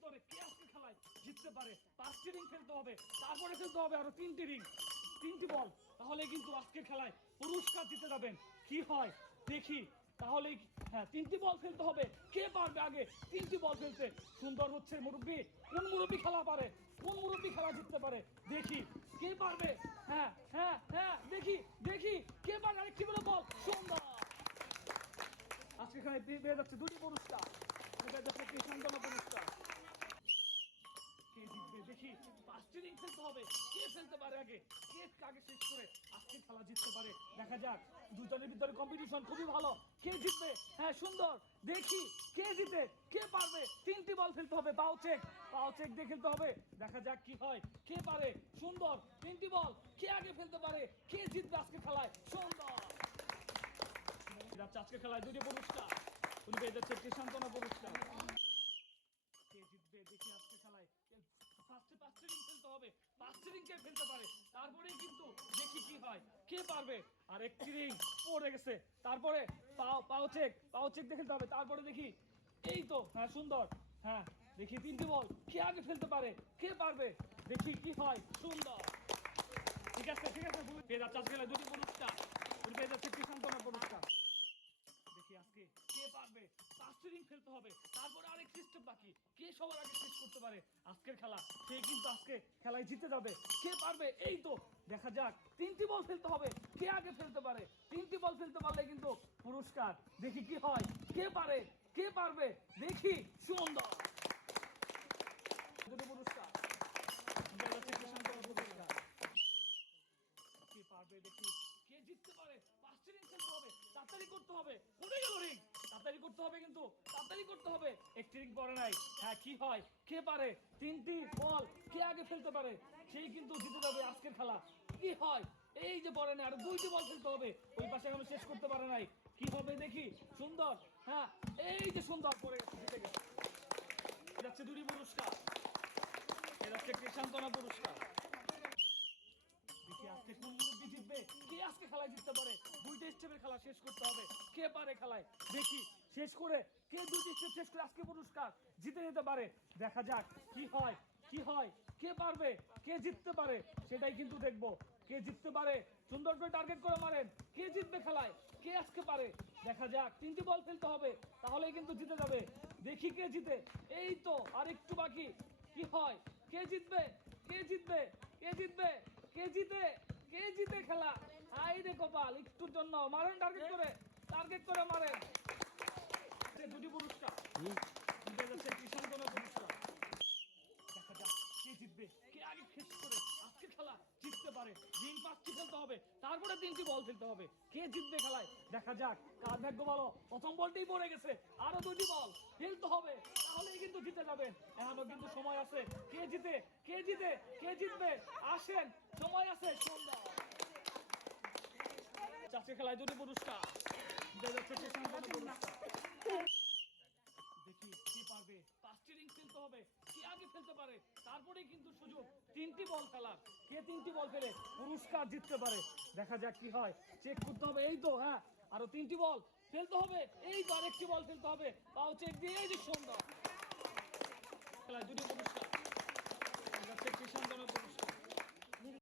ভিতরে কে আজকে খেলায় জিততে পারে। 5টি রিং ফেলতে হবে, তারপরে ফেলতে হবে আরো 3টি রিং, 3টি বল, তাহলে কিন্তু আজকের খেলায় পুরস্কার জিতে যাবেন। কি হয় দেখি, তাহলে হ্যাঁ 3টি বল ফেলতে হবে। কে পারবে আগে 3টি বল ফেলতে? সুন্দর হচ্ছে মুরব্বী। কোন মুরব্বী খেলা পারে, কোন মুরব্বী খেলা জিততে পারে দেখি কে পারবে। হ্যাঁ হ্যাঁ হ্যাঁ দেখি দেখি কে পারবে। আরেকটি করে বল, সুন্দর। আজকে খেলায় পেয়ে যাচ্ছে 2টি পুরস্কার, পেয়ে যাচ্ছে একটি সান্ত্বনা পুরস্কার। কে জিতবে দেখি। 5টি রিং ফেলতে হবে, কে ফেলতে পারে আগে, কে আগে শেষ করে আজকে খেলা জিততে পারে দেখা যাক। দুজনের ভিতরে কম্পিটিশন খুবই ভালো, কে জিতবে। হ্যাঁ সুন্দর, দেখি কে জিতে, কে পারবে। 3টি বল ফেলতে হবে, পাও চেক দিয়ে খেলতে হবে। দেখা যাক কি হয়, কে পারে। সুন্দর, 3টি বল, কে আগে ফেলতে পারে, কে জিতবে আজকে খেলায়। সুন্দর আজকে খেলায় 2টি পুরস্কার, উনি পেয়ে যাচ্ছে একটি সান্ত্বনা পুরস্কার। কে জিতবে দেখি আজকে খেলায়। ফার্স্টে 5টি রিং ফেলতে হবে, 5টি রিং কে ফেলতে পারে, তারপরেই কিন্তু দেখি কি হয়, কে পারবে। আর একটি রিং পড়ে গেছে, তারপরে পাও চেক দিয়ে খেলতে হবে, তারপরে দেখি। এই তো হ্যাঁ সুন্দর। হ্যাঁ দেখি 3টি বল, কে আগে ফেলতে পারে, কে পারবে দেখি কি হয়। সুন্দর, ঠিক আছে পেয়ে যাচ্ছে আজকে খেলায় 2টি পুরস্কার, পেয়ে যাচ্ছে একটি সান্ত্বনা পুরস্কার। দেখি আজকে কে পারবে। 5টি রিং ফেলতে হবে, তারপরে আরেক সিস্টেম বাকি, কে সবার আগে শেষ করতে পারে আজকের খেলা, সে কিন্তু আজকে খেলায় জিতে যাবে। কে পারবে এই তো দেখা যাক। 3টি বল ফেলতে হবে, কে আগে ফেলতে পারে। 3টি বল ফেলতে পারলে কিন্তু পুরস্কার। দেখি কি হয়, কে পারে, কে পারবে দেখি। সুন্দর, 2টি পুরস্কার, পুরস্কার। কে পারবে দেখি, কে জিততে পারে। 5টি রিং খেলতে হবে, তাড়াতাড়ি করতে হবে। পড়ে গেল রিং, তাড়াতাড়ি করতে হবে, কিন্তু তাড়াতাড়ি করতে হবে। একটি রিং পড়ে নাই। হ্যাঁ কি হয়, কে পারে। 3টি বল কে আগে ফেলতে পারে, সেই কিন্তু জিতে যাবে আজকের খেলা। কি হয়, এই যে পড়ে নাই, আরো 2টি বল ফেলতে হবে, ওই পাশে এখনো শেষ করতে পারে নাই। কি হবে দেখি। সুন্দর, হ্যাঁ এই যে সুন্দর পড়ে গেছে, জিতে গেছে। যাচ্ছে 2টি পুরস্কার, যাচ্ছে একটি সান্ত্বনা পুরস্কার। দেখি আজকে কোন মুরব্বী জিতবে, কে আজকে খেলায় জিততে পারে। 2টি স্টেপের খেলা শেষ করতে হবে, কে পারে খেলায় দেখি শেষ করে, কে 2টি স্টেপ শেষ করে আজকে পুরস্কার জিতে নিতে পারে। দেখা যাক কি হয়, কি হয়, কে পারবে, কে জিততে পারে সেটাই কিন্তু দেখবো। কে জিততে পারে, সুন্দর করে টার্গেট করে মারেন। কে জিতবে খেলায়, কে আজকে পারে দেখা যাক। 3টি বল ফেলতে হবে, তাহলেই কিন্তু জিতে যাবে। দেখি কে জিতে। এই তো আর একটু বাকি, কি হয়, কে জিতবে, কে জিতবে, কে জিতবে, কে জিতে, কে জিতে খেলা। আই রে কপাল, একটুর জন্য মারেন, টার্গেট করে মারেন। 2টি পুরস্কার, সান্ত্বনা পুরস্কার। দেখা যাক কে জিতবে, কে আগে শেষ করে আজকে খেলা জিততে পারে। রিং 5টি ফেলতে হবে, তারপরে 3টি বল ফেলতে হবে। কে জিতবে খেলায় দেখা যাক। কার ভাগ্য ভালো, প্রথম বলটাই পড়ে গেছে, আরো 2টি বল ফেলতে হবে, তাহলেই কিন্তু জিতে যাবেন। এখনো কিন্তু সময় আছে। কে জিতে, কে জিতে, কে জিতবে আসেন, সময় আছে। সুন্দর, আজকে খেলায় 2টি পুরস্কার, দেখি কে পারবে। 5টি রিং ফেলতে হবে, কে আগে ফেলতে পারে, তারপরেই কিন্তু সুযোগ 3টি বল খেলার। কে 3টি বল ফেলে পুরস্কার জিততে পারে দেখা যাক কি হয়। চেক করতে হবে, এই তো হ্যাঁ আরো 3টি বল ফেলতে হবে, এই তো আরেকটি বল ফেলতে হবে। পাও চেক দিয়ে এই যে সুন্দর খেলায় 2টি পুরস্কার, একটি সান্ত্বনা পুরস্কার।